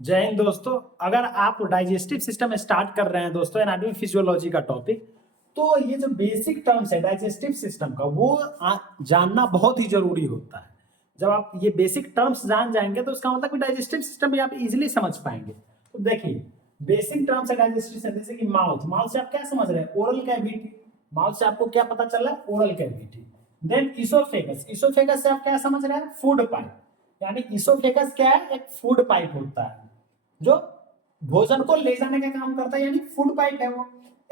जय हिंद दोस्तों। अगर आप डाइजेस्टिव सिस्टम स्टार्ट कर रहे हैं दोस्तों एनाटॉमी फिजियोलॉजी का टॉपिक, तो ये जो बेसिक टर्म्स है डाइजेस्टिव सिस्टम का वो जानना बहुत ही जरूरी होता है। जब आप ये बेसिक टर्म्स जान जाएंगे तो उसका मतलब कि डाइजेस्टिव सिस्टम भी आप इजीली समझ पाएंगे। तो देखिए बेसिक टर्म्स है डाइजेस्टिव सिस्टम, जैसे कि माउथ। माउथ से आप क्या समझ रहे हैं? Oral cavity. माउथ से आपको क्या पता चल रहा है? Oral cavity. Then oesophagus. Oesophagus से आप क्या समझ रहे हैं? Food pipe. यानी इसोफेगस क्या है? एक फूड पाइप होता है जो भोजन को ले जाने का काम करता है, यानी फूड पाइप है वो।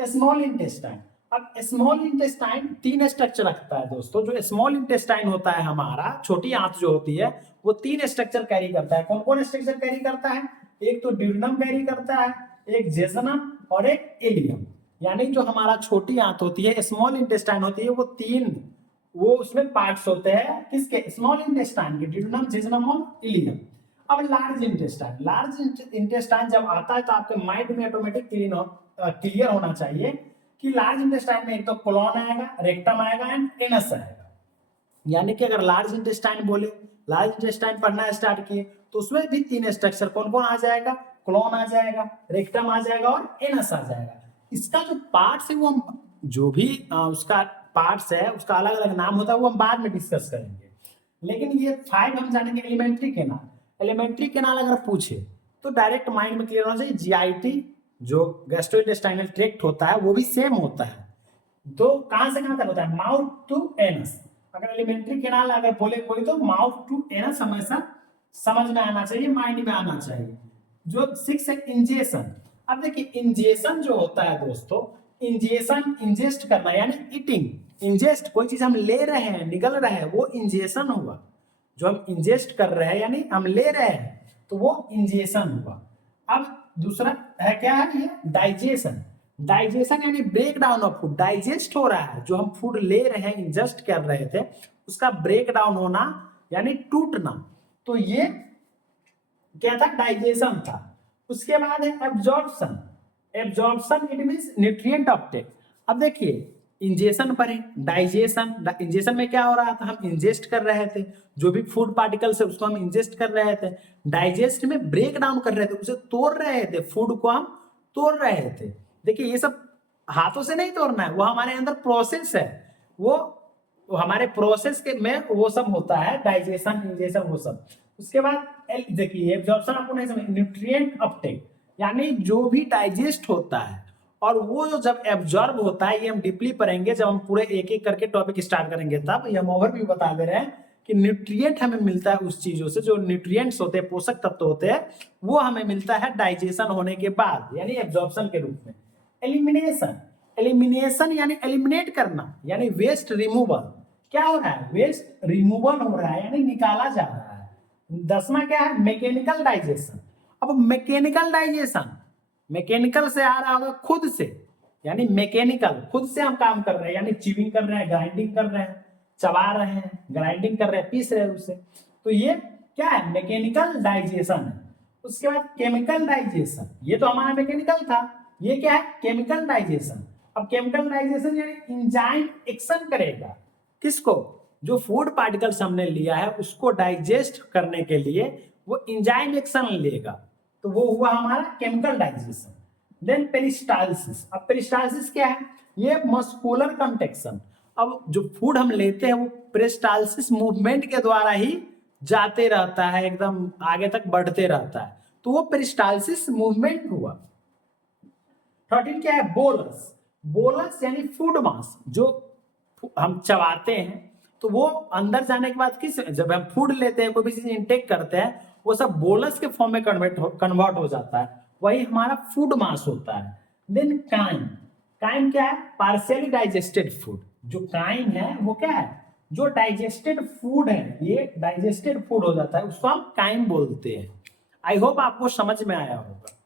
Small intestine. अब स्मॉल इंटेस्टाइन तीन स्ट्रक्चर रखता है दोस्तों। जो स्मॉल इंटेस्टाइन होता है हमारा, छोटी आंत जो होती है, वो तीन स्ट्रक्चर कैरी करता है। कौन कौन स्ट्रक्चर कैरी करता है? एक तो ड्यूडेनम कैरी करता है, एक जेजनम और एक इलियम। यानी जो हमारा छोटी आंत होती है, स्मॉल इंटेस्टाइन होती है, वो तीन वो उसमें पार्ट्स होते हैं। किसके? स्मॉल इंटेस्टाइन के, ड्यूडेनम, जेजनम और इलियम। अब लार्ज इंटेस्टाइन। लार्ज इंटेस्टाइन जब आता है तो आपके माइंड में ऑटोमेटिक क्लियर होना चाहिए कि लार्ज इंटेस्टाइन में एक तो कोलन आएगा, रेक्टम आएगा एंड एनस आएगा। यानी कि अगर लार्ज इंटेस्टाइन बोले, लार्ज इंटेस्टाइन पढ़ना स्टार्ट किए तो उसमें भी तीन स्ट्रक्चर कौन कौन आ जाएगा? कोलन आ जाएगा, रेक्टम आ जाएगा और एनस आ जाएगा। इसका जो पार्ट्स है वो हम जो भी उसका पार्ट्स है उसका अलग अलग नाम होता है, वो हम बाद में डिस्कस करेंगे। लेकिन ये 5 हम जानेंगे एलिमेंट्री कैनाल। एलिमेंट्री कैनाल अगर पूछे तो डायरेक्ट माइंड में क्लियर होना चाहिए। जीआईटी जो गैस्ट्रोइंटेस्टाइनल ट्रैक्ट होता है वो भी सेम होता है। तो कहां से कहां तक होता है? Mouth to anus. अगर एलिमेंट्री कैनाल अगर बोले कोई तो माउथ टू एनस हमेशा समझ में आना चाहिए, माइंड में आना चाहिए। जो 6 है इंजेशन। अब देखिए इंजेशन जो होता है दोस्तों, इंजेशन इंजेस्ट करना यानी ईटिंग। इंजेस्ट कोई चीज हम ले रहे हैं, निगल रहे हैं, वो इंजेशन हुआ। जो हम इंजेस्ट कर रहे हैं यानी हम ले रहे हैं, तो वो इंजेशन हुआ। अब दूसरा है क्या है? ये डाइजेशन। डाइजेशन यानी break down of food. Digest हो रहा है, जो हम फूड ले रहे हैं, इंजेस्ट कर रहे थे, उसका ब्रेक डाउन होना यानी टूटना। तो ये क्या था? डाइजेशन था। उसके बाद है absorption. Absorption it means nutrient Uptake. अब देखिए इंजेशन पर है, डाइजेशन। इंजेशन में क्या हो रहा था? हम इंजेस्ट कर रहे थे, जो भी फूड पार्टिकल्स है उसको हम इंजेस्ट कर रहे थे। डाइजेस्ट में ब्रेक डाउन कर रहे थे, उसे तोड़ रहे थे, फूड को हम तोड़ रहे थे। देखिए ये सब हाथों से नहीं तोड़ना है, वो हमारे अंदर प्रोसेस है। वो हमारे प्रोसेस के में वो सब होता है, डाइजेशन, इंजेशन, वो सब। उसके बाद देखिए एब्जॉर्प्शन आपको नहीं समझ, न्यूट्रिएंट अपटेक यानी जो भी डाइजेस्ट होता है और वो जो जब एब्जॉर्ब होता है, ये हम डीपली पढ़ेंगे जब हम पूरे एक एक करके टॉपिक स्टार्ट करेंगे। तब ये हम ओवरव्यू बता दे रहे हैं कि न्यूट्रिएंट हमें मिलता है उस चीजों से, जो न्यूट्रिएंट्स होते हैं, पोषक तत्व होते हैं, वो हमें मिलता है डाइजेशन होने के बाद, यानी एब्जॉर्प्शन के रूप में। एलिमिनेशन। एलिमिनेशन यानी एलिमिनेट करना, यानी वेस्ट रिमूवल। क्या हो रहा है? वेस्ट रिमूवल हो रहा है, यानी निकाला जा रहा है। 10वां क्या है? Mechanical digestion. अब मैकेनिकल डाइजेशन, मैकेनिकल से आ रहा होगा खुद से, यानी मैकेनिकल खुद से हम काम कर रहे हैं, यानी च्यूइंग कर रहे हैं, ग्राइंडिंग कर रहे हैं, चबा रहे हैं, ग्राइंडिंग कर रहे हैं, पीस रहे हैं उसे। तो ये क्या है? मैकेनिकल डाइजेशन है। उसके बाद केमिकल डाइजेशन, ये तो हमारा मैकेनिकल था, ये क्या है? Chemical digestion. अब केमिकल डाइजेशन यानी एंजाइम एक्शन करेगा। किसको? जो फूड पार्टिकल्स हमने लिया है उसको डाइजेस्ट करने के लिए वो एंजाइम एक्शन लेगा, तो वो हुआ हमारा केमिकल डाइजेशन। Then peristalsis. अब पेरिस्टाल्सिस क्या है? ये मस्कुलर कंट्रैक्शन। अब जो फूड हम लेते हैं वो पेरिस्टाल्सिस मूवमेंट के द्वारा ही जाते रहता है, एकदम आगे तक बढ़ते रहता है, तो वो पेरिस्टाल्सिस मूवमेंट हुआ। 13 क्या है? बोलस। बोलस यानी फूड मास, जो हम चबाते हैं तो वो अंदर जाने के बाद किस, जब हम फूड लेते हैं, कोई भी चीज इंटेक करते हैं, वो सब बोलस के फॉर्म में कन्वर्ट हो जाता है, वही हमारा फूड मास होता है। Then crime. काइम क्या है? Partially digested food. जो काइम है वो क्या है? जो डाइजेस्टेड फूड है, ये डाइजेस्टेड फूड हो जाता है, उसको हम काइम बोलते हैं। आई होप आपको समझ में आया होगा।